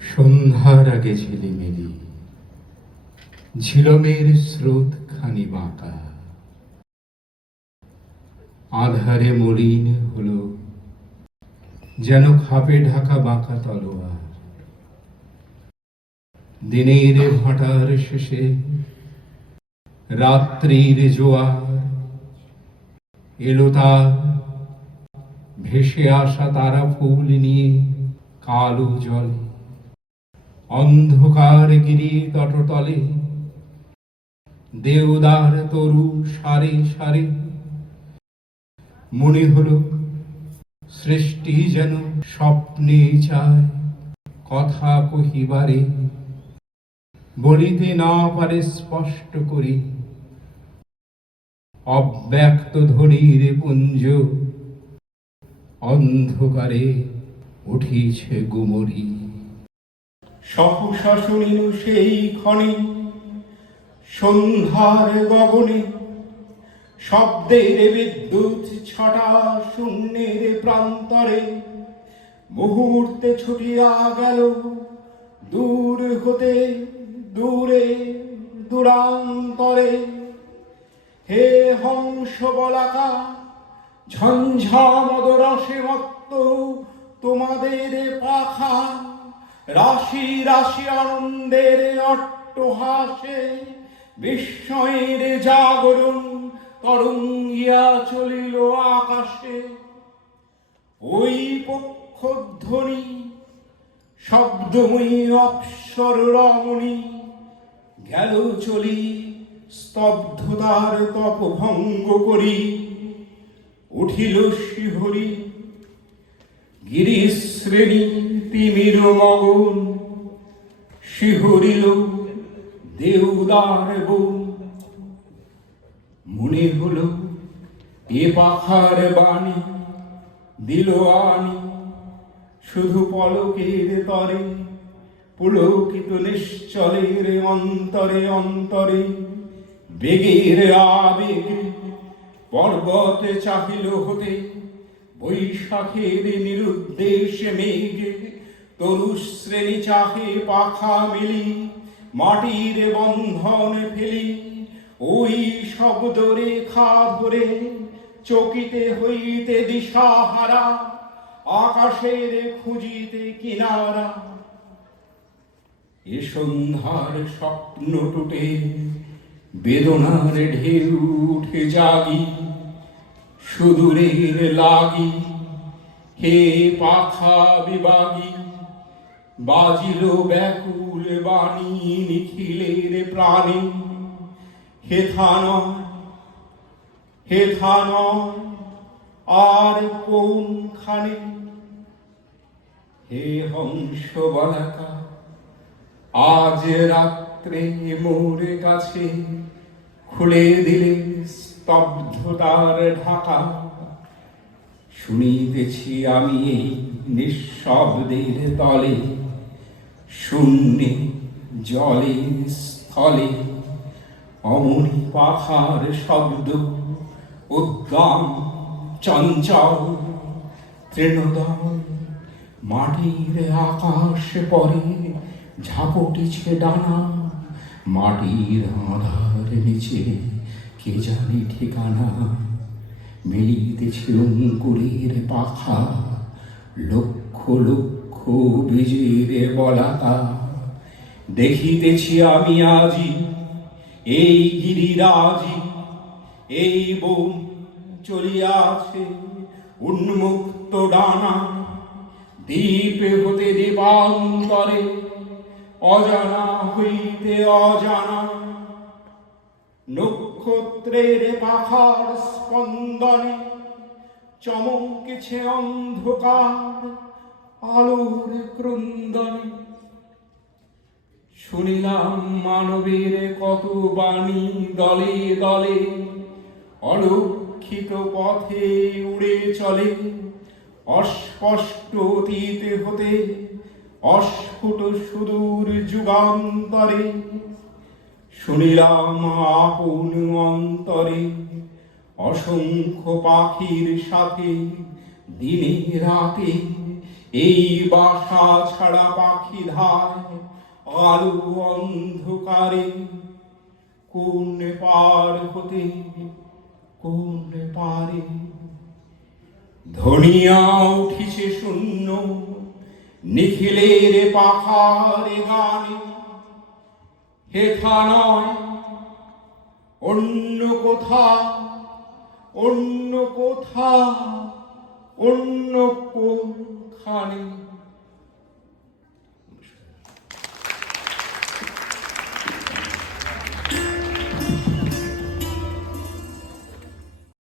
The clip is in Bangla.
সন্ধ্যার আগে ঝিলিমিলি ঝিলমের স্রোত খানি বাঁকা, আধারে মলিন হলো যেন খাপে ঢাকা বাঁকা তলোয়ার। দিনের ভাটার শেষে রাত্রির জোয়ার এলো তার ভেসে আসা তারা ফুল নিয়ে কালো জলে। অন্ধকার গিরির তটতলে দেওদার তরু সারে সারে মনে হলো সৃষ্টি যেন স্বপ্নে চায় কথা কহিবারে, বলিতে না পারে স্পষ্ট করে। অব্যক্ত ধ্বনির পুঞ্জ অন্ধকারে উঠিছে গুমরি। সহসা শুনিল সেই ক্ষণে সন্ধ্যার গগনে শব্দের বিদ্যুৎ ছটা শূন্যের প্রান্তরে। মুহূর্তে ছুটিয়া গেল দূর হতে দূরে দূরান্তরে। হে হংস বলাকা ঝঞ্ঝা মদরসে মত্ত তোমাদের পাখা, রাশি রাশি আনন্দের অট্টহাসে বিস্ময়ের জাগরণ তরঙ্গিয়া চলিল আকাশে। ওই পক্ষধ্বনি শব্দময়ী অপ্সর রমণী গেল চলি স্তব্ধতার তপভঙ্গ করি। উঠিল শিহরি গিরিশ্রেণী তিমির মগন, শিহরিল দেউদার বন। মনে হলো এ পাখার বাণী দিল আনি শুধু পলকের তরে, পুলকিত নিশ্চলের অন্তরে অন্তরে। বেগের আবেগে পর্বত চাহিল হতে বৈশাখের নিরুদ্দেশ মেঘে। তরুশ্রেণী চাহে পাখা মিলি মাটির বন্ধন ফেলি। ওই শব্দ রেখা ধরে চকিতে হইতে দিশাহারা আকাশের খুঁজিতে কিনারা। এ সন্ধ্যার স্বপ্ন টুটে বেদনার ঢেউ উঠে জাগি সুদূরের লাগি। হে পাখা বিবাগী বাজিল ব্যাকুল বাণী নিখিলের প্রাণে। হেথা নয় হেথা নয় আর কোনখানে। হে হংস বলাকা আজ রাত্রে মোর কাছে খুলে দিলে স্তব্ধতার ঢাকা। শুনিতেছি আমি এই নিঃশব্দের তলে শূন্যে জলে স্থলে অমনি পাখার শব্দ উদ্দাম চঞ্চল তৃণদল। মাটির আকাশ পরে ঝাপটিছে ডানা, মাটির আধার নিচে কে জানি ঠিকানা। মিলিতেছে অঙ্কুরের পাখা লক্ষ লক্ষ বীজের বলাকা। দেখিতেছি আমি আজি এই গিরিরাজি, এই বন চলিয়াছে উন্মুক্ত ডানা। দ্বীপ হতে দ্বীপান্তরে অজানা হইতে অজানা। নক্ষত্রের পাখার স্পন্দনে চমকেছে অন্ধকার আলোর ক্রন্দনে। শুনিলাম মানবের কত বাণী দলে দলে অলক্ষিত পথে উড়ে চলে। অস্পষ্ট অতীত হতে অস্ফুট সুদূর যুগান্তরে। শুনিলাম আপন অন্তরে অসংখ্য পাখির সাথে দিনে রাতে এই বাসা ছাড়া পাখি ধায় আলো অন্ধকারে, কোন পার হতে কোন পারে। ধনিয়া উঠিছে শূন্য নিখিলের পাখারে গানে, হেথা নয় অন্য কোথা, অন্য কোথা, অন্য কোনখানে।